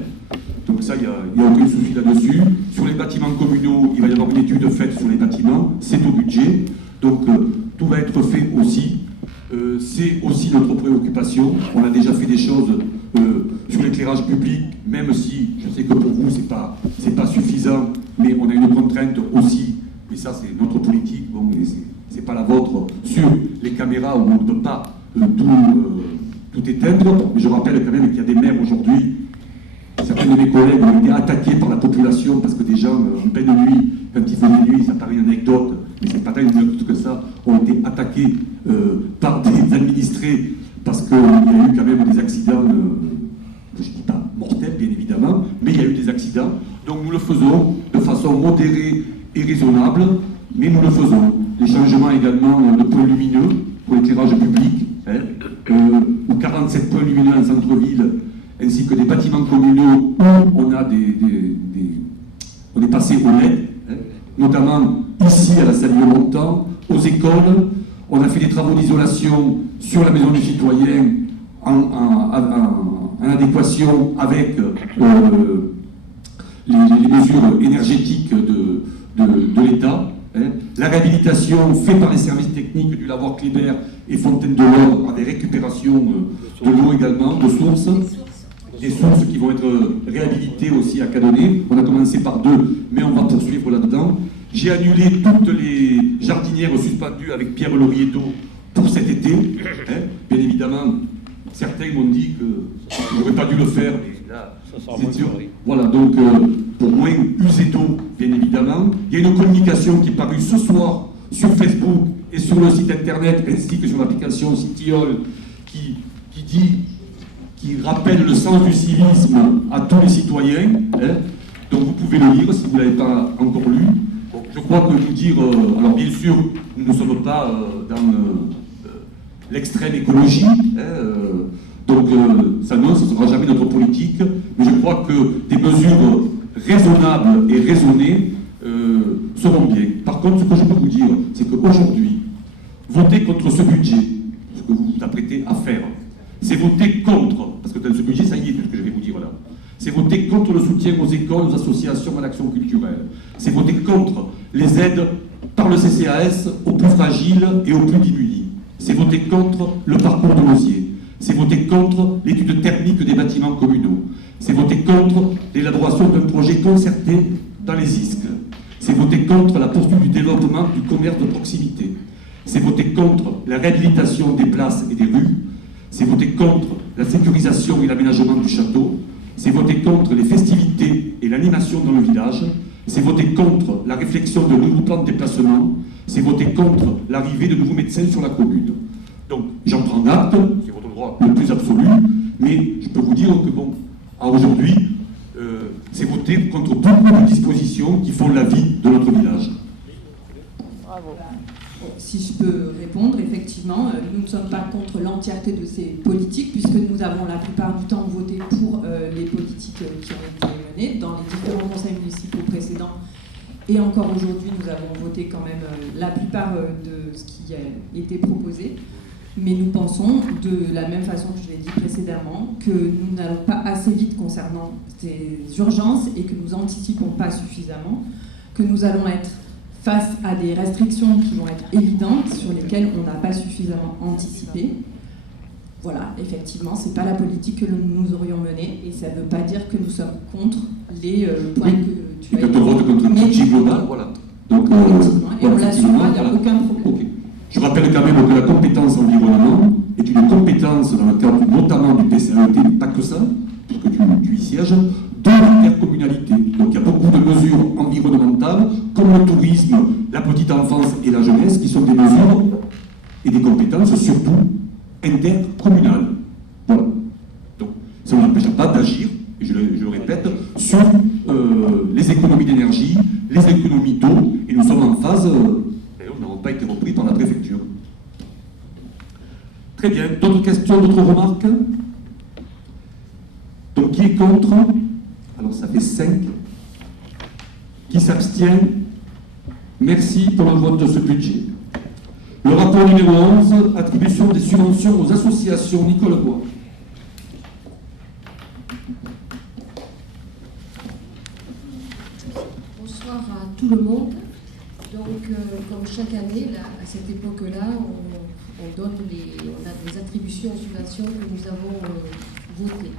Donc ça, il n'y a aucun souci là-dessus. Sur les bâtiments communaux, il va y avoir une étude faite sur les bâtiments, c'est au budget. Donc tout va être fait aussi. C'est aussi notre préoccupation. On a déjà fait des choses sur l'éclairage public, même si je sais que pour vous c'est pas suffisant, mais on a une contrainte aussi, et ça c'est notre politique, bon, c'est pas la vôtre, sur les caméras où on ne peut pas tout éteindre. Mais je rappelle quand même qu'il y a des maires aujourd'hui, certains de mes collègues ont été attaqués par la population parce que des gens en pleine nuit, quand il faisait nuit, ça paraît une anecdote, mais c'est pas tant une anecdote que ça, ont été attaqués par des administrés parce qu'il y a eu quand même des accidents, je ne dis pas mortels bien évidemment, mais il y a eu des accidents. Donc nous le faisons de façon modérée et raisonnable, mais nous le faisons. Les changements également de points lumineux pour l'éclairage public, ou 47 points lumineux en centre-ville, ainsi que des bâtiments communaux où on a on est passé au LED, notamment ici à la salle de Montant, aux écoles. On a fait des travaux d'isolation sur la maison du citoyen en adéquation avec les mesures énergétiques de l'État. La réhabilitation faite par les services techniques du lavoir Kléber et Fontaine de l'Or, avec récupération de l'eau également, de sources. Des sources qui vont être réhabilitées aussi à Cadonnet. On a commencé par 2, mais on va poursuivre là-dedans. J'ai annulé toutes les jardinières suspendues avec Pierre Lorieto pour cet été. Bien évidemment, certains m'ont dit que je n'aurais pas dû le faire, mais là, c'est sûr. Voilà, donc pour moins user d'eau, bien évidemment. Il y a une communication qui est parue ce soir sur Facebook et sur le site internet, ainsi que sur l'application Citiol, qui rappelle le sens du civisme à tous les citoyens. Donc vous pouvez le lire si vous ne l'avez pas encore lu. Bon, je crois que nous dire, alors bien sûr, nous ne sommes pas dans l'extrême écologie, donc ça ne sera jamais notre politique, mais je crois que des mesures raisonnables et raisonnées seront bien. Par contre, ce que je peux vous dire, c'est qu'aujourd'hui, voter contre ce budget, ce que vous vous apprêtez à faire, c'est voter contre, parce que dans ce budget, ça y est, tout ce que je vais vous dire là, c'est voter contre le soutien aux écoles, aux associations, à l'action culturelle. C'est voter contre les aides par le CCAS aux plus fragiles et aux plus démunis. C'est voter contre le parcours de l'osier. C'est voter contre l'étude thermique des bâtiments communaux. C'est voter contre l'élaboration d'un projet concerté dans les ISC. C'est voter contre la poursuite du développement du commerce de proximité. C'est voter contre la réhabilitation des places et des rues. C'est voter contre la sécurisation et l'aménagement du château. C'est voter contre les festivités et l'animation dans le village. C'est voter contre la réflexion de nouveaux plans de déplacement. C'est voter contre l'arrivée de nouveaux médecins sur la commune. Donc, j'en prends acte, c'est votre droit le plus absolu, mais je peux vous dire que, bon, à aujourd'hui, c'est voter contre beaucoup de dispositions qui font la vie de notre village. Bravo. Si je peux répondre, effectivement, nous ne sommes pas contre l'entièreté de ces politiques, puisque nous avons la plupart du temps voté pour les politiques qui ont été menées dans les différents conseils municipaux précédents. Et encore aujourd'hui, nous avons voté quand même la plupart de ce qui a été proposé. Mais nous pensons, de la même façon que je l'ai dit précédemment, que nous n'allons pas assez vite concernant ces urgences et que nous n'anticipons pas suffisamment, que nous allons être face à des restrictions qui vont être évidentes, sur lesquelles on n'a pas suffisamment anticipé. Voilà, effectivement, ce n'est pas la politique que nous aurions menée, et ça ne veut pas dire que nous sommes contre les points que tu as évoqués. Et quand on vote contre un budget global, voilà. Donc, et on l'assumera, il n'y a aucun problème. Okay. Je rappelle quand même que la compétence environnement est une compétence dans le cadre notamment du PCAET, mais pas que ça, puisque tu y sièges, de l'intercommunalité. Donc il y a beaucoup de mesures environnementales, comme le tourisme, la petite enfance et la jeunesse, qui sont des mesures et des compétences surtout intercommunales. Voilà. Donc ça ne nous empêche pas d'agir, et je le répète, sur les économies d'énergie, les économies d'eau, et nous sommes en phase... nous n'avons pas été repris par la préfecture. Très bien. D'autres questions, d'autres remarques? Donc, qui est contre? Alors, ça fait 5. Qui s'abstient? Merci pour le vote de ce budget. Le rapport numéro 11, attribution des subventions aux associations. Nicole Bois. Bonsoir à tout le monde. Donc, comme chaque année, là, à cette époque-là, on a des attributions aux subventions que nous avons votées.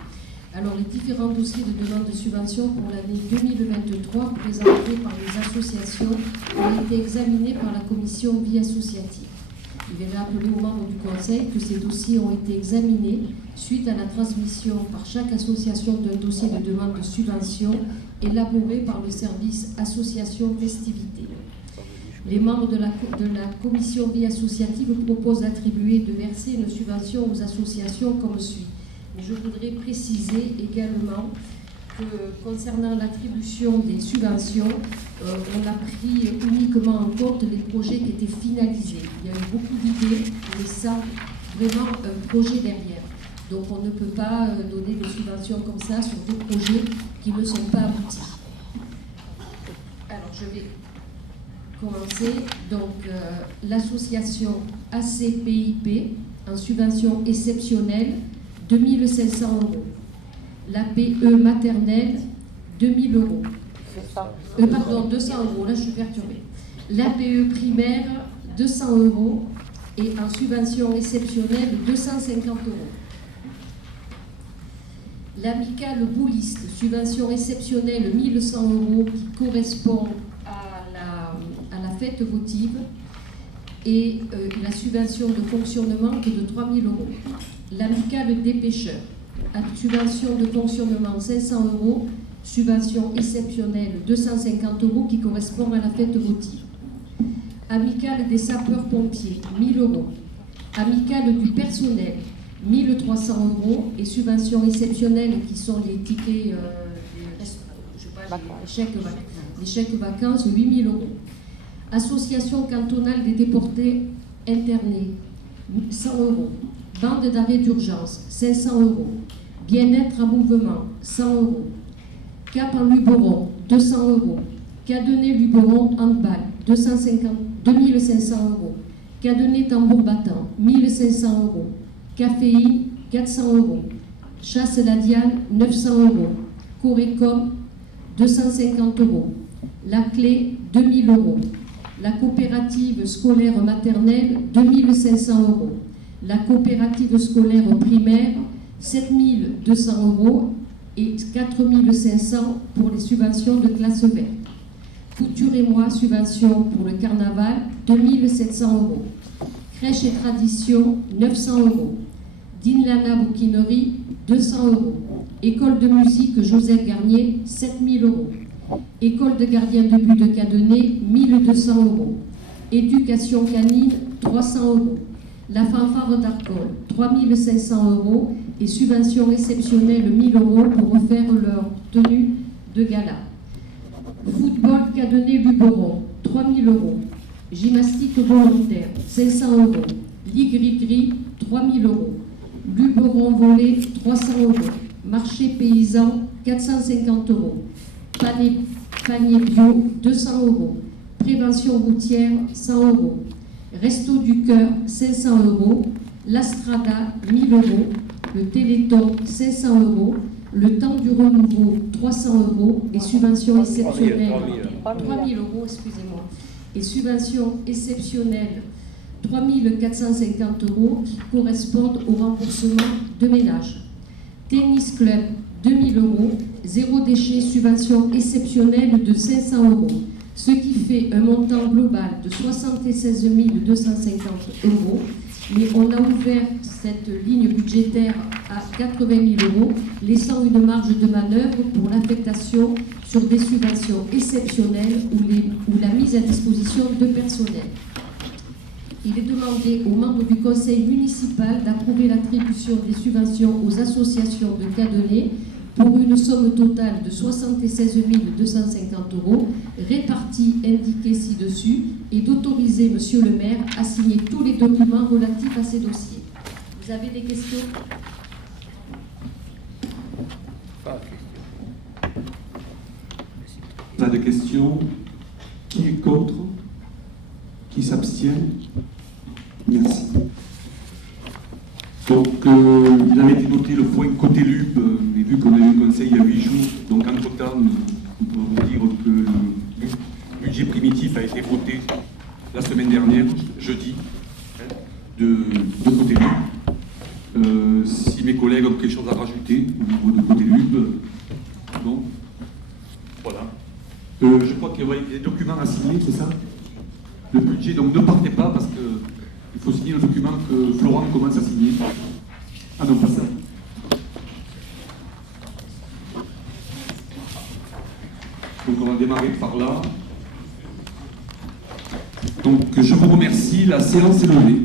Alors, les différents dossiers de demande de subvention pour l'année 2023 présentés par les associations ont été examinés par la commission vie associative. Il est rappelé aux membres du Conseil que ces dossiers ont été examinés suite à la transmission par chaque association d'un dossier de demande de subvention élaboré par le service association festivité. Les membres de la commission vie associative proposent d'attribuer et de verser une subvention aux associations comme suit. Mais je voudrais préciser également que concernant l'attribution des subventions, on a pris uniquement en compte les projets qui étaient finalisés. Il y a eu beaucoup d'idées, mais sans vraiment un projet derrière. Donc on ne peut pas donner des subventions comme ça sur des projets qui ne sont pas aboutis. Alors je vais commencer. Donc, l'association ACPIP, en subvention exceptionnelle, 2 500 €. L'APE maternelle, 2 000 €. Pardon, 200 €, là je suis perturbée. L'APE primaire, 200 € et en subvention exceptionnelle, 250 €. L'amicale bouliste, subvention exceptionnelle, 1 100 € qui correspond à la fête votive et la subvention de fonctionnement que de 3 000 €. L'amicale des pêcheurs, subvention de fonctionnement 500 €, subvention exceptionnelle 250 € qui correspond à la fête votive. Amicale des sapeurs-pompiers, 1 000 €. Amicale du personnel, 1 300 € et subventions exceptionnelles qui sont les tickets, les chèques vacances, 8 000 €. Association cantonale des déportés internés, 100 €. Bande d'arrêt d'urgence, 500 €. Bien-être en mouvement, 100 €. Cap en Luberon, 200 €. Cadenet-Luberon handball, 2 500 €. Cadenet-Tambour battant, 1 500 €. Caféine, 400 €. Chasse la Diane, 900 €. Corécom, 250 €. La Clé, 2 000 €. La coopérative scolaire maternelle, 2 500 €. La coopérative scolaire primaire, 7 200 € et 4 500 pour les subventions de classe verte. Couture et moi, subvention pour le carnaval, 2 700 €. Crèche et tradition, 900 €. Dinlana bouquinerie, 200 €. École de musique Joseph Garnier, 7 000 €. École de gardien de but de Cadenet, 1 200 €. Éducation canine, 300 €. La fanfare d'Arcole, 3 500 € et subvention exceptionnelle 1 000 € pour refaire leur tenue de gala. Football Cadenet-Luberon, 3 000 €. Gymnastique volontaire, 500 €. Ligue Gris, 3 000 €. Luberon volley, 300 €. Marché paysan, 450 €. Panier bio, 200 €. Prévention routière, 100 €. Resto du Cœur, 500 €. L'Astrada, 1 000 €. Le Téléthon, 500 €. Le Temps du renouveau, 300 € et subvention exceptionnelle, 3 000 €, excusez-moi, et subvention exceptionnelle, 3 450 € qui correspondent au remboursement de ménage. Tennis Club, 2 000 €, zéro déchet, subvention exceptionnelle de 500 €, ce qui fait un montant global de 76 250 €. Mais on a ouvert cette ligne budgétaire à 80 000 €, laissant une marge de manœuvre pour l'affectation sur des subventions exceptionnelles ou la mise à disposition de personnel. Il est demandé aux membres du conseil municipal d'approuver l'attribution des subventions aux associations de Cadenet pour une somme totale de 76 250 € répartis indiqués ci-dessus et d'autoriser Monsieur le maire à signer tous les documents relatifs à ces dossiers. Vous avez des questions? Pas de questions. Qui est contre? Qui s'abstient? Merci. Donc, il avait été noté le point côté LUB, mais vu qu'on a eu un conseil il y a 8 jours, donc entre-temps, on peut vous dire que le budget primitif a été voté la semaine dernière, jeudi, de côté LUB. Si mes collègues ont quelque chose à rajouter au niveau de côté LUB, bon, voilà. Je crois qu'il y a des documents à signer, c'est ça? Le budget, donc ne partez pas parce que il faut signer le document que Florent commence à signer. Ah non, pas ça. Donc on va démarrer par là. Donc je vous remercie, la séance est levée.